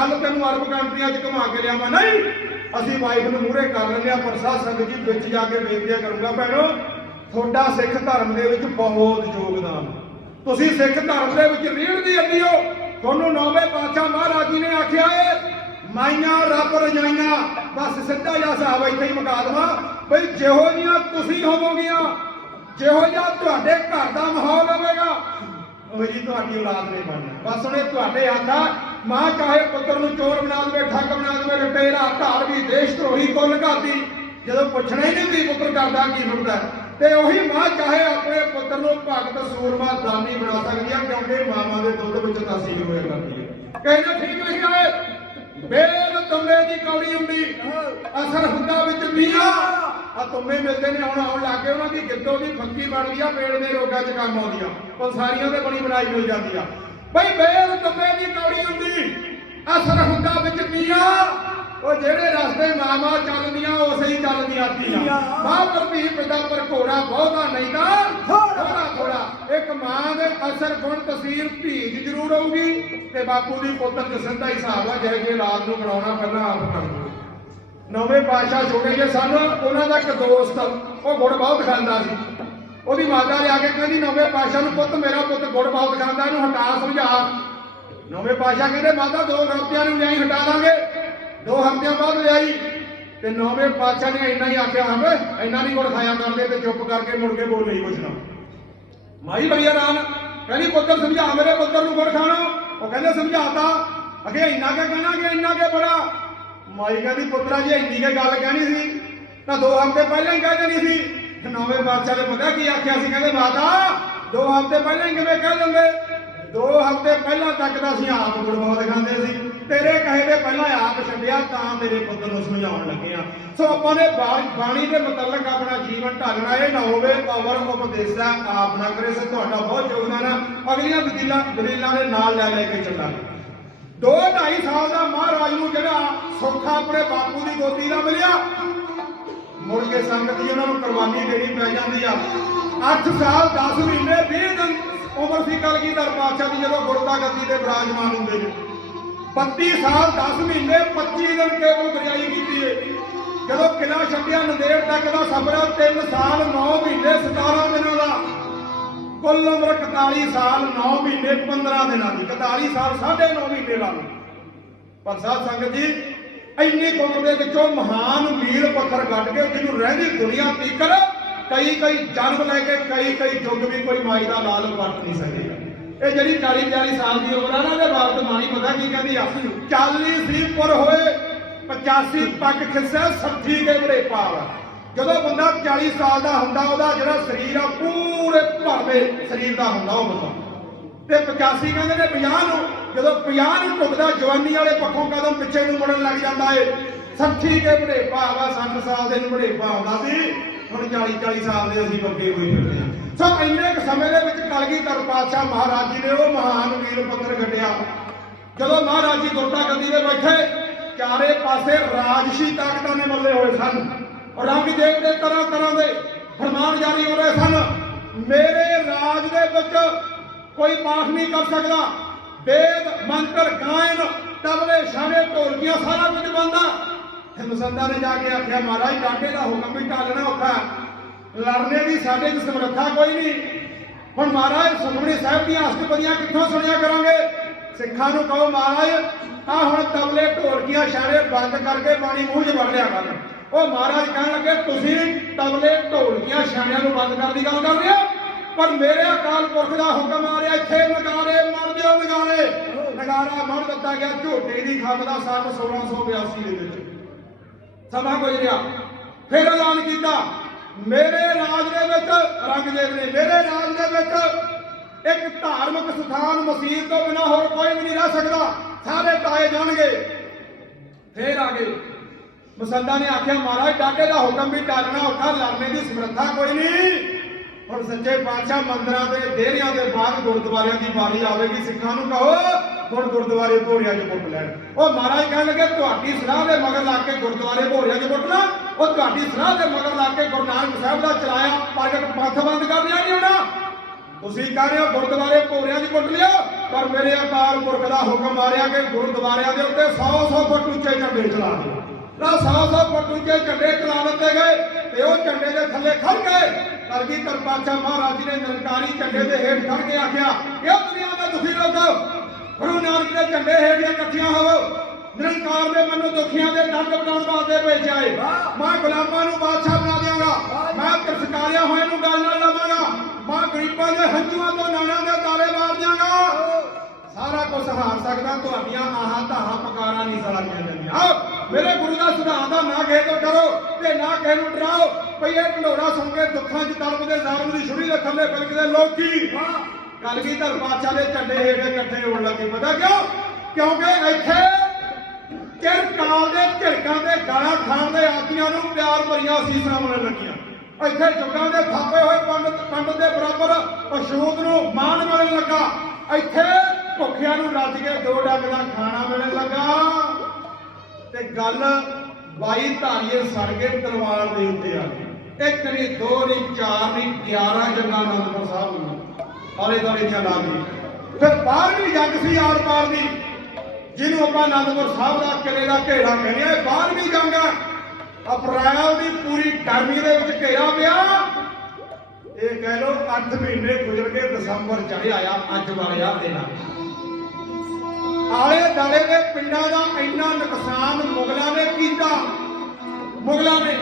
ਚੱਲ ਤੈਨੂੰ ਅਰਬ ਕੰਟਰੀਆਂ 'ਚ ਘੁਮਾ ਕੇ ਲਿਆਵਾਂ। ਨਹੀਂ, ਅਸੀਂ ਵਾਈਫ ਨੂੰ ਮੂਹਰੇ ਕਰ ਲੈਂਦੇ ਆ ਪਰ ਜੀ ਵਿੱਚ ਜਾ ਕੇ ਬੇਨਤੀਆਂ ਕਰੂੰਗਾ ਭੈਣੋ, ਤੁਹਾਡਾ ਸਿੱਖ ਧਰਮ ਦੇ ਵਿੱਚ ਬਹੁਤ ਯੋਗਦਾਨ। ਤੁਸੀਂ ਸਿੱਖ ਧਰਮ ਦੇ ਵਿੱਚ ਰੀੜ ਦੀ ਹੱਡੀ ਹੋ। ਤੁਹਾਨੂੰ ਨੌਵੇਂ ਪਾਤਸ਼ਾਹ ਮਹਾਰਾਜ ਜੀ ਨੇ ਆਖਿਆ ਏ, ਮਾਈਆਂ ਰੱਬ ਰਜਾਈਆਂ। ਬਸ ਸਿੱਧਾ ਜਿਹਾ ਹਿਸਾਬ ਇੱਥੇ ਹੀ ਮੁਕਾ ਦੇਵਾਂ। ਬਈ ਜਿਹੋ ਜੀਆਂ ਤੁਸੀਂ ਹੋਵੋਗੀਆਂ, ਜਿਹੋ ਜਿਹਾ ਤੁਹਾਡੇ ਘਰ ਦਾ ਮਾਹੌਲ ਹੋਵੇਗਾ, ਉਹ ਜੀ ਤੁਹਾਡੀ ਔਲਾਦ ਨਹੀਂ ਬਣਨਾ। ਬਸ ਉਹਨੇ ਤੁਹਾਡੇ ਆਖਾ ਮਾਂ ਚਾਹੇ ਪੁੱਤਰ ਨੂੰ ਚੋਰ ਬਣਾ ਦੇਵੇ, ਠੱਗ ਬਣਾ ਦੇਵੇ, ਲੁਟੇਰਾ ਢਾਲ ਵੀ, ਦੇਸ਼ ਧਰੋਹੀ, ਕੁੱਲ ਘਾਤੀ। ਜਦੋਂ ਪੁੱਛਣਾ ਹੀ ਨਹੀਂ ਵੀ ਪੁੱਤਰ ਕਰਦਾ ਕੀ ਹੁੰਦਾ। ਤੇ ਉਹੀ ਮਾਂ ਚਾਹੇ ਆਪਣੇ ਪੁੱਤਰ ਨੂੰ ਭਗਤ ਸੂਰਮਾ ਦਾਨੀ ਬਣਾ ਸਕਦੀ ਆ, ਕਿਉਂਕਿ ਮਾਵਾਂ ਦੇ ਦੁੱਧ ਵਿੱਚ ਤਾਸੀਰ ਹੋਇਆ ਕਰਦੀ ਹੈ ਕਹਿੰਦਾ ਠੀਕ ਲਿਖਿਆ ਏ ਬੇਦ ਤੁੰਮੇ ਦੀ ਕੌੜੀ ਹੁੰਦੀ ਅਸਰ ਹੁੰਦਾ ਵਿੱਚ ਮੀਆਂ ਆ ਤੁੰਮੇ ਮਿਲਦੇ ਨੇ, ਹੁਣ ਆਉਣ ਲੱਗੇ ਉਹਨਾਂ ਦੀ ਗਿੱਦੋ ਦੀ ਫੱਕੀ ਬਣਦੀ ਆ, ਪੇੜ ਦੇ ਰੋਗਾਂ 'ਚ ਕੰਮ ਆਉਂਦੀ ਆ। ਪੰਸਾਰੀਆਂ ਦੇ ਬਣੀ ਬਣਾਈ ਮਿਲ ਜਾਂਦੀ ਆ। ਬਈ ਬੇਦ ਤੁੰਮੇ ਦੀ ਕੌੜੀ ਹੁੰਦੀ। ਅਸਰ ਹੁੰਦਾ ਵਿੱਚ ਮੀਆਂ ਉਹ ਜਿਹੜੇ ਰਸਤੇ ਮਾਮਾ ਚੱਲਦੀਆਂ ਉਸੇ ਹੀ ਚੱਲਦੀਆਂ ਆਤੀਆਂ ਮਾਂ ਪ੍ਰਤੀ ਪਿਤਾ ਪਰ ਘੋੜਾ ਬਹੁਤਾ ਨਹੀਂ ਤਾਂ ਥੋੜਾ ਥੋੜਾ ਇੱਕ ਮਾਂ ਦੇ ਅਸਰ ਗੁਣ ਤਸਵੀਰ ਧੀ ਜ਼ਰੂਰ ਹੋਊਗੀ ਤੇ ਬਾਪੂ ਦੀ ਪੁੱਤਰ ਦੇ ਸਿੱਧਾ ਹੀ ਹਿਸਾਬ ਆ ਜਿਹੇ ਜਿਹੇ ਔਲਾਦ ਨੂੰ ਬਣਾਉਣਾ ਪਹਿਲਾਂ ਆਪ ਕਰ ਲਓ ਨਵੇਂ ਪਾਤਸ਼ਾਹ ਛੋਟੇ ਜਿਹੇ ਸਨ ਉਹਨਾਂ ਦਾ ਇੱਕ ਦੋਸਤ ਉਹ ਗੁੜ ਬਹੁਤ ਖਾਂਦਾ ਸੀ। ਉਹਦੀ ਮਾਤਾ ਲਿਆ ਕੇ ਕਹਿੰਦੀ, ਨਵੇਂ ਪਾਤਸ਼ਾਹ ਨੂੰ ਪੁੱਤ, ਮੇਰਾ ਪੁੱਤ ਗੁੜ ਬਹੁਤ ਖਾਂਦਾ, ਇਹਨੂੰ ਹਟਾ ਸਮਝਾ। ਨਵੇਂ ਪਾਤਸ਼ਾਹ ਕਹਿੰਦੇ, ਮਾਤਾ, ਦੋ ਹਫ਼ਤਿਆਂ ਨੂੰ ਲਿਆਈ, ਹਟਾ ਦਾਂਗੇ। ਦੋ ਹਫ਼ਤਿਆਂ ਬਾਅਦ ਲਿਆਈ। ਤੇ ਨਵੇਂ ਪਾਤਸ਼ਾਹ ਨੇ ਇੰਨਾ ਹੀ ਆਖਿਆ, ਹਮੇ, ਇੰਨਾ ਨਹੀਂ ਗੁੜ ਖਾਇਆ ਕਰਦੇ ਤੇ ਚੁੱਪ ਕਰਕੇ ਮੁੜ ਕੇ ਬੋਲ ਨਹੀਂ ਪੁੱਛਣਾ। ਮਾਈ ਬੜੀਆ ਆਰਾਮ ਕਹਿੰਦੀ, ਪੁੱਤਰ, ਸਮਝਾ ਮੇਰੇ ਪੁੱਤਰ ਨੂੰ ਗੁੜ ਖਾਣਾ। ਉਹ ਕਹਿੰਦੇ, ਸਮਝਾਤਾ। ਅਗੇ ਇੰਨਾ ਕੇ ਕਹਿਣਾ ਕਿ ਇੰਨਾ ਕੇ ਬੜਾ। ਮਾਈ ਕਹਿੰਦੀ, ਪੁੱਤਰਾ, ਜੀ ਇੰਨੀ ਕੇ ਗੱਲ ਕਹਿਣੀ ਸੀ, ਤਾਂ ਦੋ ਹਫ਼ਤੇ ਪਹਿਲਾਂ ਹੀ ਕਹਿ ਦੇਣੀ ਸੀ। ਨਵੇਂ ਬਾਦਸ਼ਾਹ ਨੇ ਪਤਾ ਕੀ ਆਖਿਆ ਸੀ? ਕਹਿੰਦੇ, ਮਾਤਾ, ਦੋ ਹਫ਼ਤੇ ਪਹਿਲਾਂ ਹੀ ਕਿਵੇਂ ਕਹਿ ਦਿੰਦੇ? ਦੋ ਹਫ਼ਤੇ ਪਹਿਲਾਂ ਤੱਕ ਤਾਂ ਅਸੀਂ ਆਪ ਗੁੜ ਬਹੁਤ ਸੀ। ਤੇਰੇ ਕਹੇ ਦੇ ਪਹਿਲਾਂ ਆਪ ਛੱਡਿਆ, ਤਾਂ ਤੇਰੇ ਪੁੱਤਰ ਨੂੰ ਸਮਝਾਉਣ ਲੱਗੇ ਆ ਸੋ ਆਪਾਂ ਨੇ ਬਾਣੀ ਦੇ ਮੁਤਲਕ ਆਪਣਾ ਜੀਵਨ ਢਾਲਣਾ, ਇਹ ਨਾ ਹੋਵੇ ਪਾਵਰ ਉਪਦੇਸ਼ ਦਾ ਆਪ ਨਾ ਕਰੇ। ਸੋ ਤੁਹਾਡਾ ਬਹੁਤ ਯੋਗਦਾਨ ਆ। ਅਗਲੀਆਂ ਦਲੀਲਾਂ ਦਲੀਲਾਂ ਦੇ ਨਾਲ ਲੈ ਲੈ ਕੇ ਚੱਲਾਂਗੇ ਦੋ ਢਾਈ ਸਾਲ ਦਾ ਮਹਾਰਾਜ ਨੂੰ ਜਿਹੜਾ ਸੁੱਖ ਆਪਣੇ ਬਾਪੂ ਦੀ ਗੋਦੀ ਦਾ ਮਿਲਿਆ ਮੁੜ ਕੇ ਸੰਗਤ ਜੀ ਉਹਨਾਂ ਨੂੰ ਕੁਰਬਾਨੀ ਦੇਣੀ ਪੈ ਜਾਂਦੀ ਆ। 8 ਸਾਲ 10 ਮਹੀਨੇ 20 ਦਿਨ ਉਮਰ ਸੀ ਕਲਗੀਧਰ ਪਾਤਸ਼ਾਹ ਦੀ, ਜਦੋਂ ਗੁਰਤਾ ਗੱਦੀ ਤੇ ਬਿਰਾਜਮਾਨ ਹੁੰਦੇ ਨੇ। 32 ਸਾਲ 10 ਮਹੀਨੇ 25 ਦਿਨ ਕੇਵਲ ਦਰਿਆਈ ਕੀਤੀ ਏ। ਜਦੋਂ ਕਿਲਾ ਛੱਡਿਆ ਨੰਦੇੜ ਤੱਕ ਦਾ ਸਫ਼ਰ 3 ਸਾਲ 9 ਮਹੀਨੇ 17 ਦਿਨਾਂ ਦਾ। ਕੁੱਲ ਉਮਰ 41 ਸਾਲ 9 ਮਹੀਨੇ 15 ਦਿਨਾਂ ਦੀ। 41 ਸਾਲ 9.5 ਮਹੀਨੇ ਲਾ ਲਓ। ਪਰ ਸਾਧ ਸੰਗਤ ਜੀ ਇੰਨੀ ਕੁ ਦੇ ਵਿੱਚੋਂ ਮਹਾਨ ਵੀਰ ਪੱਥਰ ਕੱਢ ਕੇ ਜਿਹਨੂੰ ਰਹਿੰਦੀ ਦੁਨੀਆ ਤੀਕਰ, ਕਈ ਕਈ ਜਨਮ ਲੈ ਕੇ, ਕਈ ਕਈ ਯੁੱਗ ਵੀ ਕੋਈ ਮਾਈ ਦਾ ਲਾਲ ਵਰਤ ਨਹੀਂ ਸਕੇਗਾ ਇਹ ਜਿਹੜੀ 40 40 ਸਾਲ ਦੀ ਉਮਰ ਆ ਨਾ ਦੇ ਬਾਬਤ ਮਾਣੀ ਪਤਾ ਕੀ ਕਹਿੰਦੀ ਆ 40 ਸੀ ਪੁਰ ਹੋਏ 85 ਪੱਕ ਖਿੱਸਿਆ 60 ਗਏ ਬੜੇ ਪਾਵ ਜਦੋਂ ਬੰਦਾ 40 ਸਾਲ ਦਾ ਹੁੰਦਾ, ਉਹਦਾ ਜਿਹੜਾ ਸਰੀਰ ਆ, ਪੂਰੇ ਭਰਵੇਂ ਸਰੀਰ ਦਾ ਹੁੰਦਾ ਉਹ ਬੰਦਾ। ਤੇ 85 ਕਹਿੰਦੇ ਨੇ 50 ਨੂੰ। ਜਦੋਂ 50 ਨੂੰ ਢੁਕਦਾ, ਜਵਾਨੀ ਵਾਲੇ ਪੱਖੋਂ ਕਦਮ ਪਿੱਛੇ ਨੂੰ ਮੁੜਨ ਲੱਗ ਜਾਂਦਾ ਏ। 60 ਕੇ ਬੜੇਪਾ ਵਾ 60 ਸਾਲ ਦੇ ਨੂੰ ਬੜੇਪਾ ਹੁੰਦਾ ਸੀ। ਹੁਣ 40 40 ਸਾਲ ਦੇ ਅਸੀਂ ਬੱਗੇ ਹੋਏ ਫਿਰਦੇ ਹਾਂ। ਸੋ ਇੰਨੇ ਕੁ ਸਮੇਂ ਦੇ ਵਿੱਚ ਕਲਗੀਧਰ ਪਾਤਸ਼ਾਹ ਮਹਾਰਾਜ ਜੀ ਨੇ ਉਹ ਮਹਾਨ ਵੀਰ ਪੁੱਤਰ ਗੱਡਿਆ ਜਦੋਂ ਮਹਾਰਾਜ ਜੀ ਗੁਰਤਾ ਗੱਦੀ ਤੇ ਬੈਠੇ, ਚਾਰੇ ਪਾਸੇ ਰਾਜਸੀ ਤਾਕਤਾਂ ਨੇ ਮੱਲੇ ਹੋਏ ਸਨ। ਰੰਗ ਦੇਵ ਦੇ ਤਰ੍ਹਾਂ ਤਰ੍ਹਾਂ ਦੇ ਫਰਮਾਨ ਜਾਰੀ ਹੋ ਰਹੇ ਸਨ। ਮੇਰੇ ਰਾਜ ਦੇ ਵਿੱਚ ਕੋਈ ਪਾਠ ਨਹੀਂ ਕਰ ਸਕਦਾ। ਵੇਦ, ਮੰਤਰ, ਗਾਇਨ, ਤਬਲੇ ਸ਼ਾਨੇ ਢੋਲਕੀਆਂ, ਸਾਰਾ ਕੁਝ ਬੰਦਾ ਹਿੰਦੁਸਤਾਨ ਨੇ ਜਾ ਕੇ ਆਖਿਆ, ਮਹਾਰਾਜ ਡਾਕੇ ਦਾ ਹੁਕਮ ਵੀ ਢਾਲਣਾ ਔਖਾ ਲੜਨੇ ਦੀ ਸਾਡੇ ਚ ਸਮਰੱਥਾ ਕੋਈ ਨਹੀਂ। ਹੁਣ ਮਹਾਰਾਜ, ਸੁਖਮਨੀ ਸਾਹਿਬ ਦੀਆਂ ਅਸ਼ਟਪਦੀਆਂ ਕਿੱਥੋਂ ਸੁਣਿਆ ਕਰਾਂਗੇ? ਸਿੱਖਾਂ ਨੂੰ ਕਹੋ, ਮਹਾਰਾਜ ਆ ਹੁਣ ਤਬਲੇ, ਢੋਲਕੀਆਂ ਸ਼ਾਨੇ ਬੰਦ ਕਰਕੇ ਬਾਣੀ ਮੂੰਹ 'ਚ ਵੜ ਲਿਆ ਕਰਨ ਉਹ ਮਹਾਰਾਜ ਕਹਿਣ ਲੱਗੇ, ਤੁਸੀਂ ਤਬਲੇ, ਢੋਲਕੀਆਂ ਸ਼ਾਨਿਆਂ ਨੂੰ ਬੰਦ ਕਰਨ ਦੀ ਗੱਲ ਕਰ ਰਹੇ ਹੋ? ਪਰ ਮੇਰੇ ਅਕਾਲ ਪੁਰਖ ਦਾ ਹੁਕਮ ਆ ਰਿਹਾ, ਇੱਥੇ ਨਗਾਰੇ ਮਰ ਦਿਓ ਨਗਾਰੇ। ਨਗਾਰਾ ਮਰ ਦਿੱਤਾ ਗਿਆ, ਝੋਟੇ ਦੀ ਖੰਡ ਦਾ ਸਾਲ 1682 ਦੇ ਵਿੱਚ। ਸਮਾਂ ਗੁਜ਼ਰਿਆ। ਫਿਰ ਐਲਾਨ ਕੀਤਾ, ਮੇਰੇ ਰਾਜ ਦੇ ਵਿੱਚ ਰੰਗਦੇਵ ਨੇ, ਮੇਰੇ ਰਾਜ ਦੇ ਵਿੱਚ ਇੱਕ ਧਾਰਮਿਕ ਸਥਾਨ ਮਸਜਿਦ ਤੋਂ ਬਿਨਾ ਹੋਰ ਕੋਈ ਵੀ ਨਹੀਂ ਰਹਿ ਸਕਦਾ। ਸਾਰੇ ਟਾਏ ਜਾਣਗੇ। ਫੇਰ ਆ ਗਏ। ਮਸੰਦਾ ਨੇ ਆਖਿਆ, ਮਹਾਰਾਜ, ਡਾਕੇ ਦਾ ਹੁਕਮ ਵੀ ਟਾਲਣਾ ਔਖਾ, ਲੜਨੇ ਦੀ ਸਮਰੱਥਾ ਕੋਈ ਨਹੀਂ। ਹੁਣ ਸੱਚੇ ਪਾਤਸ਼ਾਹ ਮੰਦਰਾਂ ਦੇ ਡੇਰਿਆਂ ਦੇ ਬਾਅਦ ਗੁਰਦੁਆਰਿਆਂ ਦੀ ਵਾਰੀ ਆਵੇਗੀ, ਸਿੱਖਾਂ ਨੂੰ ਕਹੋ, ਹੁਣ ਗੁਰਦੁਆਰੇ ਭੋਰਿਆਂ 'ਚ ਪੁੱਟ ਲੈਣ। ਉਹ ਮਹਾਰਾਜ ਕਹਿਣ ਲੱਗੇ, ਤੁਹਾਡੀ ਸਲਾਹ ਦੇ ਮਗਰ ਲੱਗ ਕੇ ਗੁਰਦੁਆਰੇ ਭੋਰਿਆਂ 'ਚ ਪੁੱਟਣਾ ਉਹ ਤੁਹਾਡੀ ਸਲਾਹ ਦੇ ਮਗਰ ਲੱਗ ਕੇ ਗੁਰੂ ਨਾਨਕ ਸਾਹਿਬ ਦਾ ਚਲਾਇਆ ਪ੍ਰਗਟ ਪੰਥ ਬੰਦ ਕਰ ਲਿਆ ਨਹੀਂ ਹੋਣਾ? ਤੁਸੀਂ ਕਹਿ ਰਹੇ ਹੋ ਗੁਰਦੁਆਰੇ ਭੋਰਿਆਂ 'ਚ ਪੁੱਟ ਲਿਓ ਪਰ ਮੇਰੇ ਅਕਾਲ ਪੁਰਖ ਦਾ ਹੁਕਮ ਆ ਰਿਹਾ ਕਿ ਗੁਰਦੁਆਰਿਆਂ ਦੇ ਉੱਤੇ 100-100 ਫੁੱਟ ਉੱਚੇ ਝੰਡੇ ਚਲਾ ਦਿਓ। ਨਾ 100-100 ਫੁੱਟ ਉੱਚੇ ਝੰਡੇ ਚਲਾ ਦਿੱਤੇ ਗਏ ਤੇ ਉਹ ਝੰਡੇ ਦੇ ਥੱਲੇ ਖੜ ਗਏ। ਕਲਗੀਧਰ ਪਾਤਸ਼ਾਹ ਮਹਾਰਾਜ ਜੀ ਨੇ ਨਿਰੰਕਾਰੀ ਝੰਡੇ ਦੇ ਹੇਠ ਖੜ ਕੇ ਆਖਿਆ ਕਿ ਉਹ ਦੁਨੀਆ ਦੇ ਦੁਖੀ ਲੋਕੋ, ਗੁਰੂ ਨਾਨਕ ਦੇ ਝੰਡੇ ਹੇਠ ਇਕੱਠੀਆਂ ਹੋਵੋ। ਨਿਰੰਕਾਰ ਦੇ ਮੈਨੂੰ ਦੁਖੀਆਂ ਦੇ ਦੰਦ ਬਣਾਉਣ ਵਾਸਤੇ ਭੇਜਿਆ ਏ। ਮੈਂ ਗੁਲਾਮਾਂ ਨੂੰ ਬਾਦਸ਼ਾਹ ਬਣਾ ਦਿਆਂਗਾ ਮੈਂ ਤਿਰਸਕਾਰਿਆ ਹੋਏ ਨੂੰ ਗੱਲ ਨਾਲ ਲਵਾਂਗਾ। ਮੈਂ ਗਰੀਬਾਂ ਦੇ ਹੰਝੂਆਂ ਤੋਂ ਨਾਣਾਂ ਦੇ ਤਾਰੇ ਮਾਰ ਦਿਆਂਗਾ। ਸਾਰਾ ਕੁਝ ਹਾਰ ਸਕਦਾ, ਤੁਹਾਡੀਆਂ ਆਹਾਂ ਧਾਹਾਂ ਪਕਾਰਾਂ ਨਹੀਂ ਸਲਾਈਆਂ ਜਾਂਦੀਆਂ। ਆਓ। ਮੇਰੇ ਗੁਰੂ ਦਾ ਸੁਧਾਰ ਦਾ ਨਾ ਕਿਸੇ ਤੋਂ ਡਰੋ ਤੇ ਨਾ ਕਿਸੇ ਨੂੰ ਡਰਾਓ। ਭਈ ਇਹ ਢੰਡੋਰਾ ਸੁਣ ਕੇ ਦੁੱਖਾਂ 'ਚ ਤੜਪਦੇ ਜ਼ਾਲਮ ਦੀ ਛੁਰੀ ਦੇ ਥੱਲੇ ਬਿਲਕਦੇ ਲੋਕੀ ਕਲਗੀਧਰ ਪਾਤਸ਼ਾਹ ਦੇ ਝੰਡੇ ਹੇਠ ਇਕੱਠੇ ਹੋਣ ਲੱਗੇ, ਪਤਾ ਕਿਉਂ? ਕਿਉਂਕਿ ਇੱਥੇ ਚਿਰ ਦੇ ਝਿੜਕਾਂ ਦੇ ਗਾਲਾਂ ਖਾਣ ਦੇ ਆਦਮੀਆਂ ਨੂੰ ਪਿਆਰ ਭਰੀਆਂ ਅਸੀਸਾਂ ਮਿਲਣ ਲੱਗੀਆਂ। ਇੱਥੇ ਜੁਗਾਂ ਦੇ ਥਾਪੇ ਹੋਏ ਪੰਡਤ ਪੰਡਤ ਦੇ ਬਰਾਬਰ ਅਸ਼ੂਤ ਨੂੰ ਮਾਣ ਮਿਲਣ ਲੱਗਾ। ਇੱਥੇ ਭੁੱਖਿਆਂ ਨੂੰ ਰੱਜ ਕੇ ਦੋ ਡੰਗ ਦਾ ਖਾਣਾ ਮਿਲਣ ਲੱਗਾ। ਤੇ ਗੱਲ ਬਾਈ ਧਾਰੀਏ ਸਰਗੇ ਤਲਵਾਰ ਦੇ ਉੱਤੇ ਆ ਗਈ। ਇੱਕ ਨਹੀਂ, ਦੋ ਨਹੀਂ, ਚਾਰ ਨਹੀਂ 11 ਜੰਗਾਂ ਅਨੰਦਪੁਰ ਸਾਹਿਬ ਨੂੰ। ਆਲੇ ਦਾਲੇ ਦੀਆਂ ਲਾ ਗਈ। ਫਿਰ 12ਵੀਂ ਜੰਗ ਸੀ ਆਰ ਪਾਰ ਦੀ, ਜਿਹਨੂੰ ਆਪਾਂ ਅਨੰਦਪੁਰ ਸਾਹਿਬ ਦਾ ਕਿਲੇ ਦਾ ਘੇਰਾ ਕਹਿੰਦੇ ਆ, ਇਹ 12ਵੀਂ ਜੰਗ ਆ। ਅਪ੍ਰੈਲ ਦੀ ਪੂਰੀ ਗਰਮੀ ਦੇ ਵਿੱਚ ਘੇਰਾ ਪਿਆ। ਇਹ ਕਹਿ ਲਓ 8 ਮਹੀਨੇ ਗੁਜ਼ਰ ਕੇ ਦਸੰਬਰ ਚੜ੍ਹਿਆ ਆ, ਅੱਜ ਵਾਲਿਆ ਦਿਨ ਆਲੇ ਦਾਲੇ ਦੇ ਪਿੰਡਾਂ ਦਾ ਇੰਨਾ ਨੁਕਸਾਨ ਮੁਗਲਾਂ ਨੇ ਕੀਤਾ। ਮੁਗਲਾਂ ਨੇ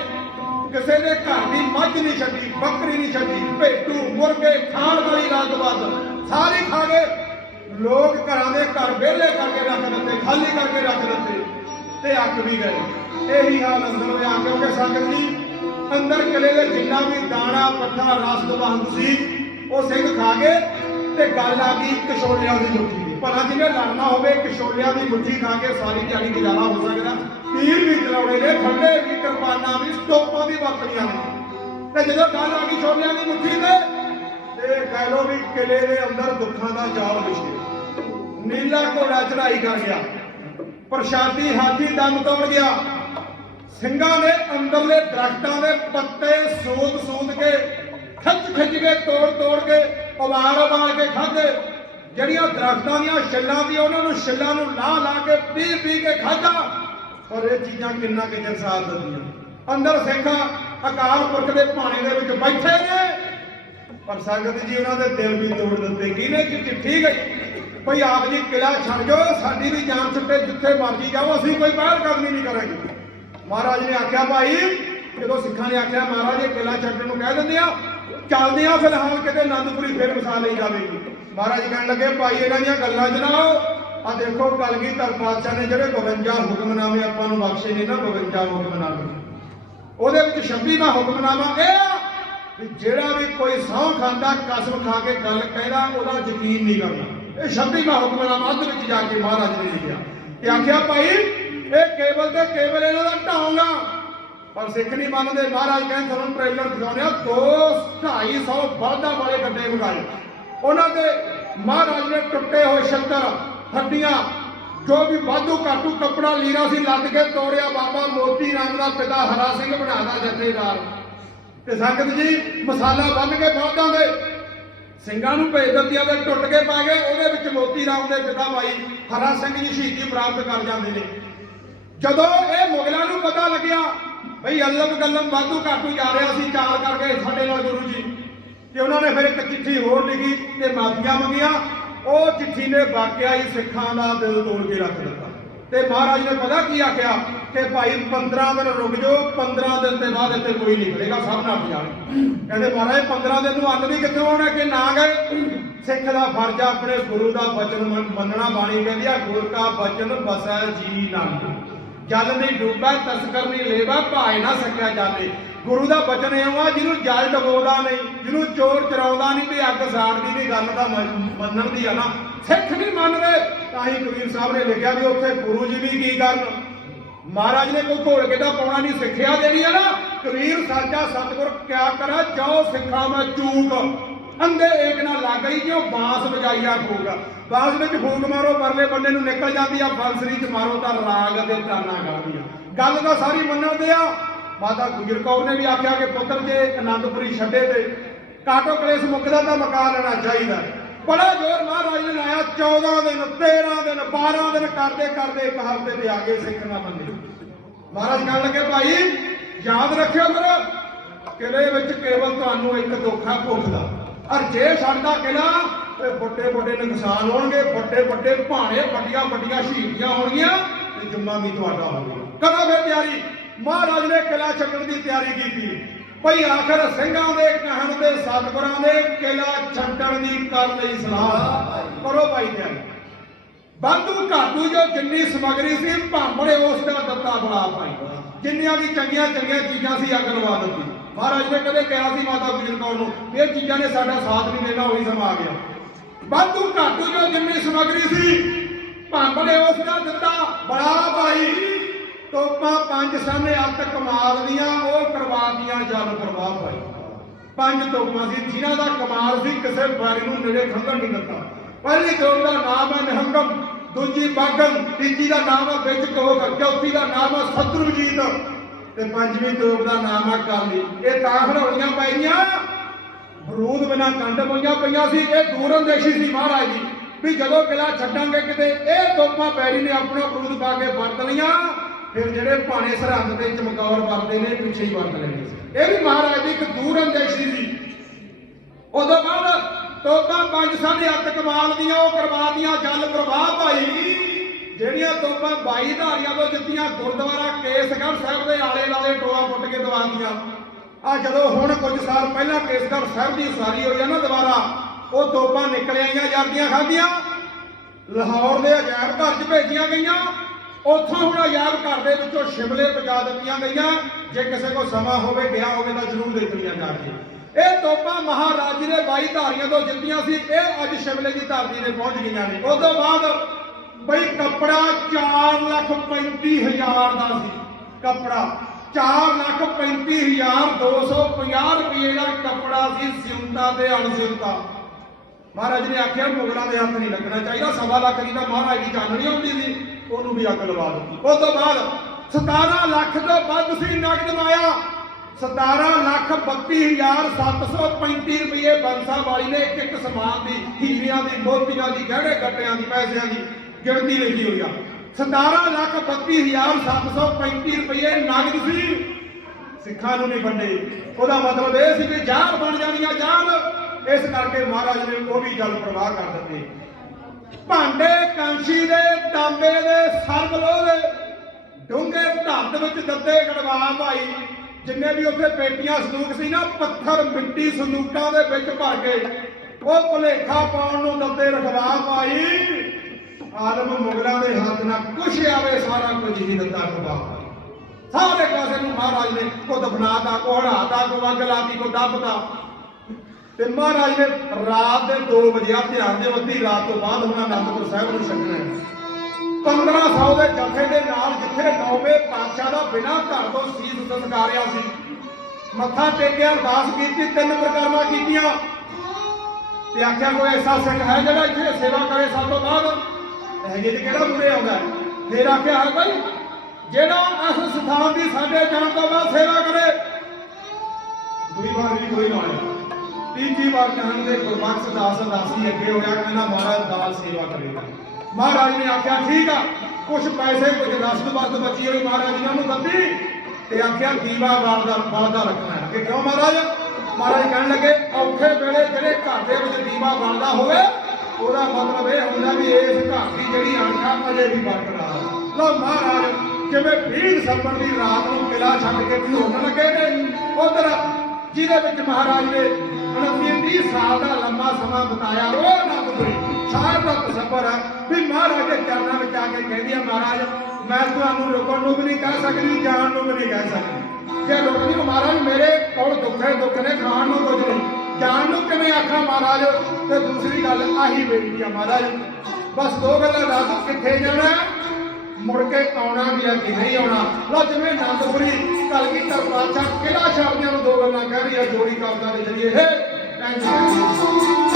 ਕਿਸੇ ਦੇ ਘਰ ਦੀ ਮੱਝ ਨਹੀਂ ਛੱਡੀ, ਬੱਕਰੀ ਨਹੀਂ ਛੱਡੀ ਭੇਟੂ ਮੁਰਗੇ, ਖਾਣ ਵਾਲੀ ਰਾਤ ਵੱਧ ਸਾਰੇ ਖਾ ਗਏ ਲੋਕ ਘਰਾਂ ਦੇ ਘਰ ਵਿਹਲੇ ਕਰਕੇ ਰੱਖ ਦਿੱਤੇ, ਖਾਲੀ ਕਰਕੇ ਰੱਖ ਦਿੱਤੇ ਤੇ ਅੱਕ ਵੀ ਗਏ। ਇਹੀ ਹਾਲ ਅੰਦਰ ਹੋਇਆ ਕਿਉਂਕਿ ਸੰਗਤ ਜੀ, ਅੰਦਰ ਕਿਲੇ ਦੇ ਜਿੰਨਾ ਵੀ ਦਾਣਾ, ਪੱਠਾ, ਰਸ ਦਵੰਦ ਸੀ, ਉਹ ਸਿੰਘ ਖਾ ਗਏ ਤੇ ਗੱਲ ਆ ਗਈ ਕਿਸ਼ੋਰਿਆਂ ਦੀ ਮੁੱਠੀ ਭਲਾ ਜਿਹਨੇ ਲੜਨਾ ਹੋਵੇ ਕਿਸ਼ੋਰਿਆਂ ਦੀ ਮੁੱਠੀ ਖਾ ਕੇ ਸਾਰੀ ਦਿਹਾੜੀ ਗੁਜ਼ਾਰਾ ਹੋ ਸਕਦਾ। ਤੀਰ ਵੀ ਚਲਾਉਣੇ ਨੇ, ਖੰਡੇ ਵੀ, ਕਿਰਪਾਨਾਂ ਵੀ, ਸਟੋਪਾਂ ਵੀ ਵਰਤਣੀਆਂ ਨੇ। ਤੇ ਜਦੋਂ ਗੱਲ ਆ ਗਈ ਛੋਲਿਆਂ ਦੀ ਮੁੱਠੀ ਤੇ ਤੇ ਕਹਿ ਲੋ ਵੀ ਕਿਲੇ ਦੇ ਅੰਦਰ ਦੁੱਖਾਂ ਦਾ ਜਾਲ ਵਿਛਿਆ ਨੀਲਾ ਘੋੜਾ ਚੜਾਈ ਕਰ ਗਿਆ। ਪ੍ਰਸ਼ਾਦੀ ਹਾਥੀ ਦਮ ਤੋੜ ਗਿਆ। ਸਿੰਘਾਂ ਦੇ ਅੰਦਰਲੇ ਦਰਖਤਾਂ ਦੇ ਪੱਤੇ ਸੋਧ ਸੋਧ ਕੇ ਖਿੱਚ ਖਿੱਚ ਕੇ ਤੋੜ ਤੋੜ ਕੇ ਉਬਾਲ ਉਬਾਲ ਕੇ ਖਾਧੇ। ਜਿਹੜੀਆਂ ਦਰਖਤਾਂ ਦੀਆਂ ਛਿੱਲਾਂ ਦੀ ਉਹਨਾਂ ਨੂੰ ਛਿੱਲਾਂ ਨੂੰ ਲਾ ਲਾ ਕੇ ਪੀ ਪੀ ਕੇ ਖਾਧਾ। ਔਰ ਇਹ ਚੀਜ਼ਾਂ ਕਿੰਨਾ ਕਿ ਚਿਰ ਸਾਥ ਦਿੰਦੀਆਂ? ਅੰਦਰ ਸਿੱਖ ਅਕਾਲ ਪੁਰਖ ਦੇ ਭਾਣੇ ਦੇ ਵਿੱਚ ਬੈਠੇ ਨੇ। ਪਰ ਸੰਗਤ ਜੀ, ਉਹਨਾਂ ਦੇ ਦਿਲ ਵੀ ਤੋੜ ਦਿੱਤੇ। ਕਿਹਨੇ ਕਿ ਚਿੱਠੀ ਗਈ? ਭਈ ਆਪ ਜੀ ਕਿਲਾ ਛੱਡ ਜਾਓ, ਸਾਡੀ ਵੀ ਜਾਨ ਛੁੱਟੇ, ਜਿੱਥੇ ਮਰਜ਼ੀ ਜਾਓ, ਅਸੀਂ ਕੋਈ ਬਾਹਰ ਕਦਮੀ ਨਹੀਂ ਕਰਾਂਗੇ। ਮਹਾਰਾਜ ਨੇ ਆਖਿਆ, ਭਾਈ, ਜਦੋਂ ਸਿੱਖਾਂ ਨੇ ਆਖਿਆ, ਮਹਾਰਾਜ ਇਹ ਕਿਲਾ ਛੱਡਣ ਨੂੰ ਕਹਿ ਦਿੰਦੇ ਆ, ਚੱਲਦੇ ਆ ਫਿਲਹਾਲ ਕਿਤੇ ਆਨੰਦਪੁਰੀ ਫਿਰ ਵਸਾ ਲਈ ਜਾਵੇਗੀ। ਮਹਾਰਾਜ ਕਹਿਣ ਲੱਗੇ, ਭਾਈ, ਇਹਨਾਂ ਦੀਆਂ ਗੱਲਾਂ ਜਨਾਓ ਆ ਦੇਖੋ ਕਲਗੀ ਧਰ ਪਾਤਸ਼ਾਹ ਨੇ ਜਿਹੜੇ 52 ਹੁਕਮਨਾਮੇ ਆਪਾਂ ਨੂੰ ਬਖਸ਼ੇ ਨੇ ਨਾ 52 ਹੁਕਮਨਾਮੇ। ਉਹਦੇ ਵਿੱਚ 26ਵਾਂ ਹੁਕਮਨਾਮਾ ਇਹ ਆ ਵੀ ਜਿਹੜਾ ਵੀ ਕੋਈ ਸਹੁੰ ਖਾਂਦਾ, ਕਸਮ ਖਾ ਕੇ ਗੱਲ ਕਹਿੰਦਾ, ਉਹਦਾ ਯਕੀਨ ਨਹੀਂ ਕਰਨਾ ਇਹ 26ਵਾਂ ਹੁਕਮਨਾਮਾ ਅੱਧ ਵਿੱਚ ਜਾ ਕੇ ਮਹਾਰਾਜ ਨੇ ਲਿਖਿਆ। ਤੇ ਆਖਿਆ, ਭਾਈ, ਇਹ ਕੇਵਲ ਤੇ ਕੇਵਲ ਇਹਨਾਂ ਦਾ ਢਾਉਂਗਾ ਪਰ ਸਿੱਖ ਨਹੀਂ ਮੰਨਦੇ, ਮਹਾਰਾਜ ਕਹਿੰਦੇ, ਤੁਹਾਨੂੰ ਟ੍ਰੇਲਰ ਦਿਖਾਉਂਦੇ ਆ 2 250 ਬਲਦਾਂ ਵਾਲੇ ਗੱਡੇ ਮੰਗਾਏ ਉਹਨਾਂ ਦੇ ਮਹਾਰਾਜ ਨੇ ਟੁੱਟੇ ਹੋਏ ਛੱਤਰ, ਹੱਡੀਆਂ, ਜੋ ਵੀ ਵਾਧੂ ਘਾਟੂ ਕੱਪੜਾ ਲੀਰਾ ਸੀ, ਲੱਦ ਕੇ ਤੋੜਿਆ ਬਾਬਾ ਮੋਤੀ ਰਾਮ ਦਾ ਪਿਤਾ ਹਰਾ ਸਿੰਘ ਬਣਾਦਾ ਜਥੇਦਾਰ। ਤੇ ਸੰਗਤ ਜੀ, ਮਸਾਲਾ ਬੰਨ ਕੇ ਬਲਦਾਂ ਦੇ ਸਿੰਘਾਂ ਨੂੰ ਭੇਜ ਦਿੱਤੀਆਂ ਤੇ ਟੁੱਟ ਕੇ ਪਾ ਗਏ। ਉਹਦੇ ਵਿੱਚ ਮੋਤੀ ਰਾਮ ਦੇ ਪਿਤਾ ਭਾਈ ਹਰਾ ਸਿੰਘ ਜੀ ਸ਼ਹੀਦੀ ਪ੍ਰਾਪਤ ਕਰ ਜਾਂਦੇ ਨੇ। ਜਦੋਂ ਇਹ ਮੁਗਲਾਂ ਨੂੰ ਪਤਾ ਲੱਗਿਆ ਭਈ ਅੱਲਮ ਗੱਲਮ ਵਾਧੂ ਘਾਟੂ ਜਾ ਰਿਹਾ ਸੀ, ਚਾਲ ਕਰਕੇ ਸਾਡੇ ਨਾਲ ਗੁਰੂ ਜੀ ਤੇ ਉਹਨਾਂ ਨੇ ਫਿਰ ਇੱਕ ਚਿੱਠੀ ਹੋਰ ਲਿਖੀ ਤੇ ਮਾਫੀਆਂ ਮੰਗੀਆਂ। ਉਹ ਚਿੱਠੀ ਨੇ ਵਾਕਿਆ ਹੀ ਸਿੱਖਾਂ ਦਾ ਦਿਲ ਤੋੜ ਕੇ ਰੱਖ ਦਿੱਤਾ। ਤੇ ਮਹਾਰਾਜ ਨੇ ਪਤਾ ਕੀ ਆਖਿਆ? ਕਿ ਭਾਈ 15 ਦਿਨ ਰੁਕ ਜਾਓ 15 ਦਿਨ ਤੇ ਬਾਅਦ ਇੱਥੇ ਕੋਈ ਨਹੀਂ ਖੜੇਗਾ ਸਭ ਨਾਲ ਜਾਣ ਕਹਿੰਦੇ ਮਹਾਰਾਜ 15 ਦਿਨ ਨੂੰ ਅੰਨ ਵੀ ਕਿੱਥੋਂ ਆਉਣਾ ਕਿ ਨਾ ਗਏ? ਸਿੱਖ ਦਾ ਫਰਜ਼ ਆ ਆਪਣੇ ਗੁਰੂ ਦਾ ਬਚਨ ਮੰਨਣਾ, ਬਾਣੀ ਕਹਿੰਦੀ ਆ ਗੁਰ ਕਾ ਬਚਨ ਬਸੈ ਜੀ ਨਾਲ ਜਲ ਨਹੀਂ ਡੂਬਾ ਤਸਕਰ ਨਹੀਂ ਲੇਵਾ, ਭਾਏ ਨਾ ਸਕਿਆ ਜਾਵੇ। ਗੁਰੂ ਦਾ ਬਚਨ ਇਹ ਆ ਜਿਹਨੂੰ ਜਲ ਡਬੋਦਾ ਨਹੀਂ, ਜਿਹਨੂੰ ਚੋਰ ਚਰਾਉਂਦਾ ਨਹੀਂ ਤੇ ਅੱਗ ਸਾੜਦੀ ਨਹੀਂ, ਗੱਲ ਦਾ ਮੰਨਣ ਦੀ ਆ ਨਾ। ਸਿੱਖ ਨਹੀਂ ਮੰਨਦੇ, ਤਾਂ ਹੀ ਕਬੀਰ ਸਾਹਿਬ ਨੇ ਲਿਖਿਆ ਵੀ ਉੱਥੇ ਗੁਰੂ ਜੀ ਵੀ ਕੀ ਕਰਨ। ਮਹਾਰਾਜ ਨੇ ਕੋਈ ਘੋਲ ਕੇ ਦਾ ਪਾਉਣਾ ਨਹੀਂ, ਸਿੱਖਿਆ ਦੇਣੀ ਆ ਨਾ। ਕਬੀਰ ਸਾਚਾ ਸਤਿਗੁਰ, ਕਿਆ ਕਰਾ, ਜਾਓ ਸਿੱਖਾਂ ਮੈਂ ਚੂਕ। ਅੰਦੇ ਏਕ ਨਾ ਲੱਗ ਗਈ ਕਿਉਂ ਬਾਂਸ ਵਜਾਈਆ ਫੂਕ। ਬਾਂਸ ਵਿੱਚ ਫੂਕ ਮਾਰੋ, ਪਰਲੇ ਬੰਦੇ ਨੂੰ ਨਿਕਲ ਜਾਂਦੀ ਆ ਬੰਸਰੀ ਚ ਮਾਰੋ ਤਾਂ ਰਾਗ ਦੇ ਤਾਨਾ ਕਰਦੀ ਆ। ਗੱਲ ਤਾਂ ਸਾਰੀ ਮੰਨਣ ਦੇ ਆ। ਮਾਤਾ ਗੁਜਰ ਕੌਰ ਨੇ ਵੀ ਆਖਿਆ ਕਿ ਪੁੱਤਰ ਜੇ ਅਨੰਦਪੁਰੀ ਛੱਡੇ ਤੇ ਕਾਟੋ ਕਲੇਸ਼ ਮੁੱਕਦਾ ਤਾਂ ਮਕਾ ਲੈਣਾ ਚਾਹੀਦਾ। ਬੜਾ ਜ਼ੋਰ ਮਹਾਰਾਜ ਨੇ ਲਾਇਆ 14 ਦਿਨ 13 ਦਿਨ 12 ਦਿਨ ਕਰਦੇ ਕਰਦੇ ਇੱਕ ਹਫ਼ਤੇ ਤੇ ਆ ਗਏ ਸਿੱਖ ਨਾ ਬੰਦੇ ਮਹਾਰਾਜ ਕਹਿਣ ਲੱਗੇ, ਭਾਈ, ਯਾਦ ਰੱਖਿਓ ਫਿਰ ਕਿਲੇ ਵਿੱਚ ਕੇਵਲ ਤੁਹਾਨੂੰ ਇੱਕ ਧੋਖਾ ਭੁੱਖ ਦਾ ਔਰ ਜੇ ਸਾਡਾ ਕਿਲਾ ਤੇ ਵੱਡੇ ਵੱਡੇ ਨੁਕਸਾਨ ਹੋਣਗੇ, ਵੱਡੇ ਵੱਡੇ ਭਾਣੇ ਵੱਡੀਆਂ ਵੱਡੀਆਂ ਸ਼ਹੀਦੀਆਂ ਹੋਣਗੀਆਂ, ਤੇ ਜੁਮਾ ਵੀ ਤੁਹਾਡਾ ਹੋਵੇਗਾ ਕਦੋਂ ਫਿਰ ਤਿਆਰੀ? ਮਹਾਰਾਜ ਨੇ ਕਿਲਾ ਛੱਡਣ ਦੀ ਤਿਆਰੀ ਕੀਤੀ। ਭਈ ਆਖਰ ਸਿੰਘਾਂ ਦੇ ਕਹਿਣ ਤੇ ਸਤਿਗੁਰਾਂ ਦੇ ਕਿਲਾ ਛੱਡਣ ਦੀ ਕਰ ਲਈ ਸਲਾਹ ਕਰੋ ਭਾਈ ਤਿਆਰੀ ਬੰਦੂ ਘਾਟੂ ਜੋ ਜਿੰਨੀ ਸਮਗਰੀ ਸੀ, ਭਾਂਬੜੇ ਉਸ ਦਾ ਦਿੱਤਾ ਬਣਾ ਪਾਈ ਜਿੰਨੀਆਂ ਵੀ ਚੰਗੀਆਂ ਚੰਗੀਆਂ ਚੀਜ਼ਾਂ ਸੀ, ਅੱਗ ਲਵਾ ਦਿੱਤੀ। ਮਹਾਰਾਜ ਨੇ ਕਦੇ ਕਿਹਾ ਸੀ, ਮਾਤਾ ਗੁਜਰ ਕੌਰ ਨੂੰ, ਇਹ ਚੀਜ਼ਾਂ ਨੇ ਸਾਡਾ ਸਾਥ ਨਹੀਂ ਦੇਣਾ, ਉਹੀ ਸਮਾਂ ਆ ਗਿਆ। ਵਾਧੂ ਘਾਟੂ ਜੋ ਜਿੰਨੀ ਸਮਗਰੀ ਸੀ, ਭਾਂਬੜੇ ਉਸ ਦਾ ਦਿੱਤਾ। ਬੜਾ ਭਾਈ। ਤੋਪਾਂ ਪੰਜ ਸਾਹਮਣੇ ਅੱਤ ਕਮਾਲ ਦੀਆਂ, ਉਹ ਕਰਵਾਤੀਆਂ ਜਲ ਪ੍ਰਵਾਹ ਭਾਈ ਪੰਜ ਤੋਪਾਂ ਸੀ, ਜਿਨ੍ਹਾਂ ਦਾ ਕਮਾਲ ਸੀ, ਕਿਸੇ ਬਾਰੀ ਨੂੰ ਨੇੜੇ ਖੰਗਣ ਨਹੀਂ ਦਿੱਤਾ। ਪਹਿਲੀ ਤੋਪ ਦਾ ਨਾਮ ਹੈ ਨਿਹੰਗਮ, ਦੂਜੀ ਬਾਗਮ, ਤੀਜੀ ਦਾ ਨਾਮ ਹੈ ਵਿੱਚ ਕੋਕ ਚੌਥੀ ਦਾ ਨਾਮ ਹੈ ਸ਼ਤਰੂਜੀਤ ਤੇ ਪੰਜਵੀਂ ਤੋਪ ਦਾ ਨਾਮ ਹੈ ਕਾਲੀ। ਇਹ ਤਾਂ ਖੜਾਉਣੀਆਂ ਪਈਆਂ, ਬਰੂਦ ਬਿਨਾ ਕੰਡ ਪਈਆਂ ਪਈਆਂ ਸੀ, ਇਹ ਦੂਰੰਦੇਸ਼ੀ ਸੀ ਮਹਾਰਾਜ ਜੀ। ਵੀ ਜਦੋਂ ਕਿਲਾ ਛੱਡਾਂਗੇ ਕਿਤੇ, ਇਹ ਤੋਪਾਂ ਪੈਰੀ ਨੇ ਆਪਣਾ ਬਰੂਦ ਪਾ ਕੇ ਵਰਤ ਲੀਆਂ ਫਿਰ ਜਿਹੜੇ ਭਾਣੇ ਸਰਹੱਦ ਤੇ ਚਮਕੌਰ ਵਰਦੇ ਨੇ, ਪਿੱਛੇ ਹੀ ਵਰਤ ਲੈਣੇ ਸੀ। ਇਹ ਵੀ ਮਹਾਰਾਜ ਦੀ ਇੱਕ ਦੂਰੰਦੇਸ਼ੀ ਸੀ। ਉਦੋਂ ਬਾਅਦ ਤੋਪਾਂ ਪੰਜ ਸਾਢੇ ਅੱਤ ਕਮਾਲ ਦੀਆਂ ਉਹ ਕਰਵਾਤੀਆਂ ਜਲ ਪ੍ਰਵਾਹ ਭਾਈ ਜਿਹੜੀਆਂ ਤੋਪਾਂ 22 ਧਾਰੀਆਂ ਤੋਂ ਜਿੱਤੀਆਂ, ਗੁਰਦੁਆਰਾ ਕੇਸਗੜ੍ਹ ਸਾਹਿਬ ਦੇ ਆਲੇ ਲਾਲੇ ਟੋਆ ਪੁੱਟ ਕੇ ਦਵਾਤੀਆਂ ਆ ਜਦੋਂ ਹੁਣ ਕੁਝ ਸਾਲ ਪਹਿਲਾਂ ਕੇਸਗੜ੍ਹ ਸਾਹਿਬ ਦੀ ਉਸਾਰੀ ਹੋਈ ਆ ਨਾ ਦੁਬਾਰਾ, ਉਹ ਤੋਪਾਂ ਨਿਕਲ ਆਈਆਂ ਜਾਂਦੀਆਂ ਖਾਧੀਆਂ। ਲਾਹੌਰ ਦੇ ਅਜਾਇਬ ਘਰ 'ਚ ਭੇਜੀਆਂ ਗਈਆਂ। ਉੱਥੋਂ ਹੁਣ ਆਜ਼ਾਦ ਘਰ ਦੇ ਵਿੱਚੋਂ ਸ਼ਿਮਲੇ ਪਹੁੰਚਾ ਦਿੱਤੀਆਂ ਗਈਆਂ। ਜੇ ਕਿਸੇ ਕੋਲ ਸਮਾਂ ਹੋਵੇ, ਗਿਆ ਹੋਵੇ ਤਾਂ ਜ਼ਰੂਰ ਦੇਖਣੀਆਂ ਜਾ। ਕੇ ਇਹ ਤੋਪਾਂ ਮਹਾਰਾਜ ਜੀ ਦੇ 22 ਧਾਰੀਆਂ ਤੋਂ ਜਿੱਤੀਆਂ ਸੀ, ਇਹ ਅੱਜ ਸ਼ਿਮਲੇ ਦੀ ਧਰਤੀ ਤੇ ਪਹੁੰਚ ਗਈਆਂ ਨੇ। ਉਸ ਤੋਂ ਬਾਅਦ ਬਈ ਕੱਪੜਾ 4 ਲੱਖ 35 ਹਜ਼ਾਰ ਦਾ ਸੀ। ਕੱਪੜਾ 4 ਲੱਖ 35 ਹਜ਼ਾਰ 250 ਰੁਪਏ ਦਾ ਕੱਪੜਾ ਸੀ, ਸਿਉਂਤਾ ਤੇ ਅਣਸਿਉਂਤਾ। ਮਹਾਰਾਜ ਨੇ ਆਖਿਆ, ਮੁਗਲਾਂ ਦੇ ਹੱਥ ਨਹੀਂ ਲੱਗਣਾ ਚਾਹੀਦਾ, ਸਵਾ ਲੱਖ ਦੀ ਤਾਂ ਮਹਾਰਾਜ ਦੀ ਚਾਨਣੀ ਹੁੰਦੀ ਸੀ। ਉਹਨੂੰ ਵੀ ਅੱਗ ਲਵਾ ਦਿੱਤੀ। ਉਸ ਤੋਂ ਬਾਅਦ 17 ਲੱਖ ਤੋਂ ਵੱਧ ਸੀ ਨਗਦ ਮਾਇਆ। 17 ਲੱਖ 32735 ਰੁਪਏ ਬੰਸਾ ਵਾਲੀ ਨੇ ਇੱਕ ਇੱਕ ਸਮਾਨ ਦੀ, ਹੀਰਿਆਂ ਦੀ, ਮੋਤੀਆਂ ਦੀ, ਗਹਿਣੇ ਗੱਟਿਆਂ ਦੀ, ਪੈਸਿਆਂ ਦੀ ਗਿਣਤੀ ਲਿਖੀ ਹੋਈ ਆ। 17 ਲੱਖ 32735 ਰੁਪਏ ਨਗਦ ਸੀ। ਸਿੱਖਾਂ ਨੂੰ ਨਹੀਂ ਵੰਡੇ। ਉਹਦਾ ਮਤਲਬ ਇਹ ਸੀ ਕਿ ਜਾਨ ਬਣ ਜਾਣੀਆਂ ਜਾਨ। ਇਸ ਕਰਕੇ ਮਹਾਰਾਜ ਨੇ ਉਹ ਵੀ ਜਲ ਪ੍ਰਵਾਹ ਕਰ ਦਿੱਤੇ। ਭਾਂਡੇ ਕਾਂਸ਼ੀ ਦੇ ਤਾਂਬੇ ਦੇ ਸਰਬ ਲੋਹੇ ਡੂੰਘੇ ਧਰਤ ਵਿੱਚ ਦੱਦੇ ਗੜਵਾ ਭਾਈ, ਜਿੰਨੇ ਵੀ ਉੱਥੇ ਪੇਟੀਆਂ ਸੰਦੂਕ ਸੀ ਨਾ, ਪੱਥਰ, ਮਿੱਟੀ ਸੰਦੂਕਾਂ ਦੇ ਵਿੱਚ ਭਰ ਗਏ ਉਹ ਭੁਲੇਖਾ ਪਾਉਣ ਨੂੰ ਦੱਦੇ ਰਖਵਾ ਭਾਈ। ਆਲਮ ਮੁਗਲਾਂ ਦੇ ਹੱਥ ਨਾਲ ਕੁਛ ਆਵੇ, ਸਾਰਾ ਕੁਝ ਹੀ ਦਿੱਤਾ ਖਵਾ ਸਾਰੇ ਪਾਸੇ ਨੂੰ ਮਹਾਰਾਜ ਨੇ ਕੋ ਦਫਨਾਤਾ ਕੋ ਹੜਾਤਾ ਕੋ ਅੱਗ ਲਾਤੀ ਕੋ ਦੱਬਤਾ ਤੇ ਮਹਾਰਾਜ ਨੇ ਰਾਤ ਦੇ 2 ਵਜੇ ਆ ਧਿਆਨ ਦੇ ਅੱਧੀ ਰਾਤ ਤੋਂ ਬਾਅਦ ਹੁਣ ਅਨੰਦਪੁਰ ਸਾਹਿਬ ਨੂੰ ਛੱਡਣਾ ਹੈ। 1500 ਦੇ ਜਥੇ ਦੇ ਨਾਲ ਜਿੱਥੇ ਨੌਵੇਂ ਪਾਤਸ਼ਾਹ ਦਾ ਬਿਨਾਂ ਘਰ ਤੋਂ ਸੀਸ ਸੰਸਕਾਰਿਆ ਸੀ, ਮੱਥਾ ਟੇਕਿਆ, ਅਰਦਾਸ ਕੀਤੀ, ਤਿੰਨ ਪ੍ਰਕਰਮਾਂ ਕੀਤੀਆਂ। ਤੇ ਆਖਿਆ, ਕੋਈ ਐਸਾ ਸਿੰਘ ਹੈ ਜਿਹੜਾ ਇੱਥੇ ਸੇਵਾ ਕਰੇ ਸਭ ਤੋਂ ਬਾਅਦ? ਇਹ ਜਿਹੇ ਕਿਹੜਾ ਮੂਰੇ ਆਉਂਦਾ ਹੈ? ਫਿਰ ਆਖਿਆ, ਹੈ ਭਾਈ, ਜਿਹੜਾ ਇਸ ਸਥਾਨ ਦੀ ਸਾਡੇ ਜਾਣ ਤੋਂ ਬਾਅਦ ਸੇਵਾ ਕਰੇ ਦੂਈ ਵਾਰ ਵੀ ਕੋਈ ਨਾ ਆਇਆ ਤੀਜੀ ਵਾਰ ਕਹਿਣ ਦੇ ਗੁਰਬਖਸ਼ ਦਾਸ ਦਾਸੀ ਅੱਗੇ ਹੋਇਆ, ਕਹਿੰਦਾ ਮਹਾਰਾਜ ਦਾਲ ਸੇਵਾ ਕਰੇਗਾ ਮਹਾਰਾਜ ਨੇ ਆਖਿਆ, ਠੀਕ ਆ ਕੁਝ ਪੈਸੇ ਕੁਝ ਰਸਦ ਵਸਦ ਬਚੀ ਹੋਈ ਮਹਾਰਾਜ ਇਹਨਾਂ ਨੂੰ ਦਿੱਤੀ। ਤੇ ਆਖਿਆ ਦੀਵਾ ਵਾਰਦਾ ਵਾਰਦਾ ਰੱਖਣਾ ਕਿ ਕਿਉਂ ਮਹਾਰਾਜ? ਮਹਾਰਾਜ ਕਹਿਣ ਲੱਗੇ, ਔਖੇ ਵੇਲੇ ਜਿਹੜੇ ਘਰ ਦੇ ਵਿੱਚ ਦੀਵਾ ਬਣਦਾ ਹੋਵੇ, ਉਹਦਾ ਮਤਲਬ ਇਹ ਹੁੰਦਾ ਵੀ ਇਸ ਘਰ ਦੀ ਜਿਹੜੀ ਅਣਖਾ ਅਜੇ ਵੀ ਬਰਕਰਾਰ ਹੈ। ਮਹਾਰਾਜ, ਜਿਵੇਂ 20 ਦਸੰਬਰ ਦੀ ਰਾਤ ਨੂੰ ਕਿਲਾ ਛੱਡ ਕੇ ਢੋਣ ਲੱਗੇ ਨੇ, ਉਧਰ ਜਿਹਦੇ ਵਿੱਚ ਮਹਾਰਾਜ ਨੇ 29 ਸਾਲ ਦਾ ਲੰਮਾ ਸਮਾਂ ਬਿਤਾਇਆ, ਉਹ ਅਨੰਦਪੁਰੀ ਸ਼ਾਇਦ ਦਾ ਤਸੱਵਰ ਹੈ। ਵੀ ਮਹਾਰਾਜ ਦੇ ਚਰਨਾਂ ਵਿੱਚ ਆ ਕੇ ਕਹਿੰਦੀ ਆ, ਮਹਾਰਾਜ, ਮੈਂ ਤੁਹਾਨੂੰ ਰੁਕਣ ਨੂੰ ਵੀ ਨਹੀਂ ਕਹਿ ਸਕਦੀ, ਜਾਣ ਨੂੰ ਵੀ ਨਹੀਂ ਕਹਿ ਸਕਦੀ। ਜੇ ਰੁਕਦੀ ਹੋ ਮਹਾਰਾਜ ਮੇਰੇ ਕੋਲ ਦੁੱਖ ਹੈ ਦੁੱਖ ਨੇ, ਖਾਣ ਨੂੰ ਕੁਝ ਨਹੀਂ। ਜਾਣ ਨੂੰ ਕਿਵੇਂ ਆਖਾਂ ਮਹਾਰਾਜ? ਤੇ ਦੂਸਰੀ ਗੱਲ ਆਹੀ ਬੇਨਤੀ ਆ ਮਹਾਰਾਜ, ਬਸ ਦੋ ਗੱਲਾਂ ਦੱਸ, ਕਿੱਥੇ ਜਾਣਾ ਮੁੜ ਕੇ ਆਉਣਾ ਵੀ ਹੈ ਕਿ ਨਹੀਂ ਆਉਣਾ? ਲੋ ਜਿਵੇਂ ਆਨੰਦਪੁਰੀ ਕਲਗੀਧਰ ਪਾਤਸ਼ਾਹ ਕਿਲਾ ਸ਼ਬਦੀਆਂ ਨੂੰ ਦੋ ਗੱਲਾਂ ਕਹਿ ਰਹੀ ਦੇ ਜਰੀਏ। ਹੈ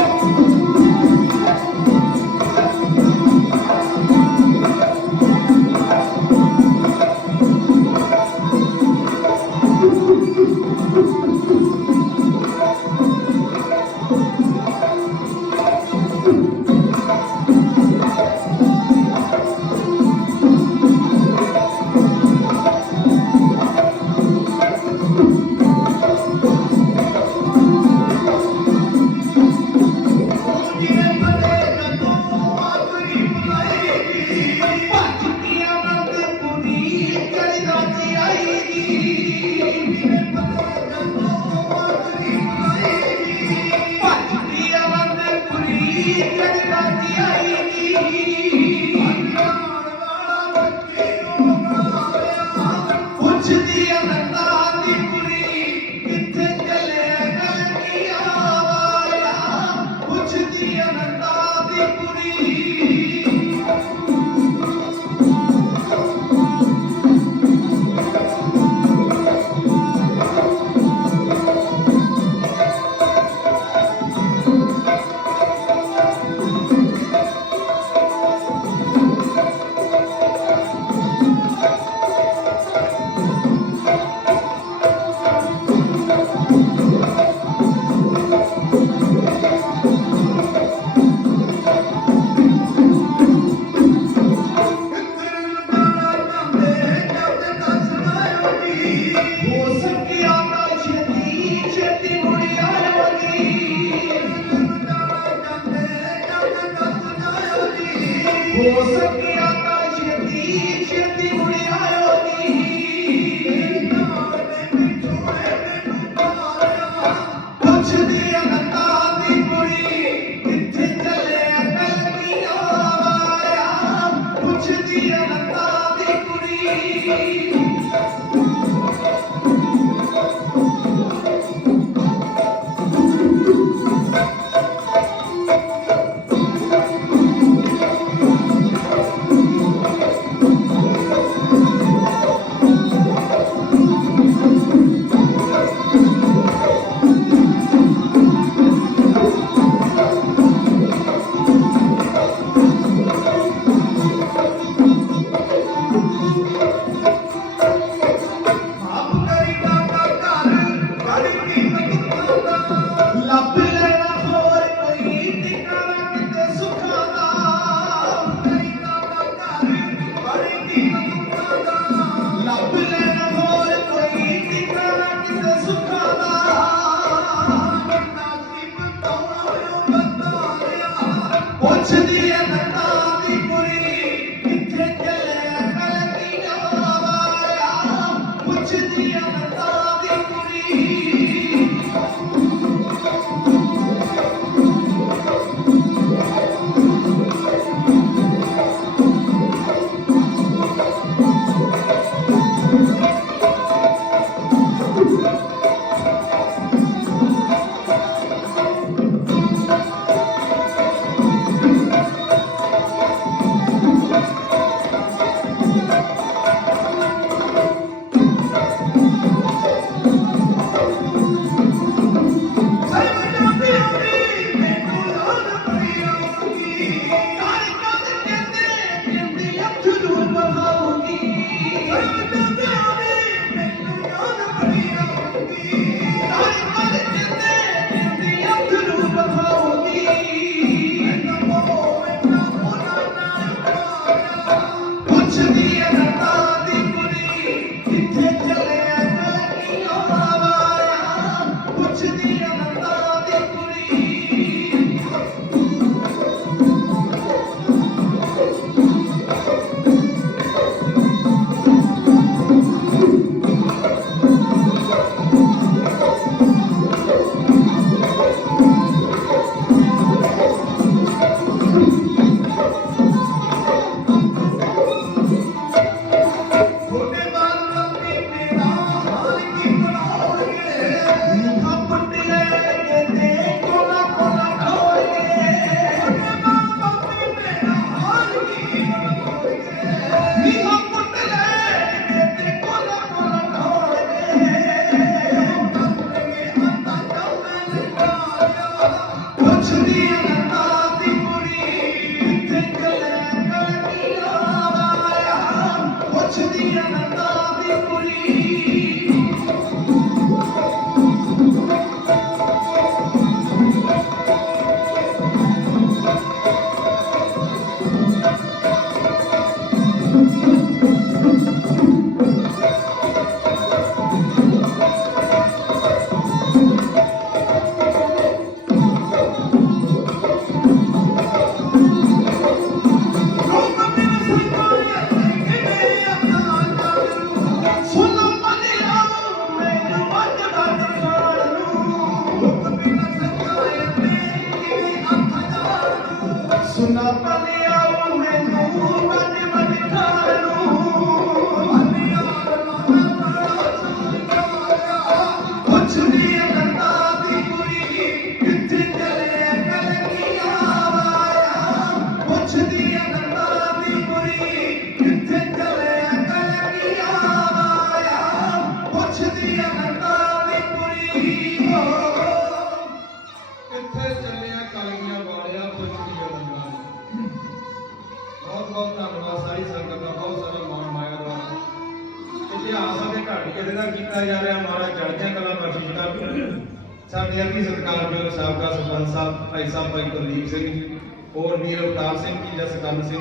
ਭਾਈ ਸਾਹਿब ਭਾਈ ਕੁਲਦੀਪ ਸਿੰਘ और वीर अवतार सिंह की जसकंद सिंह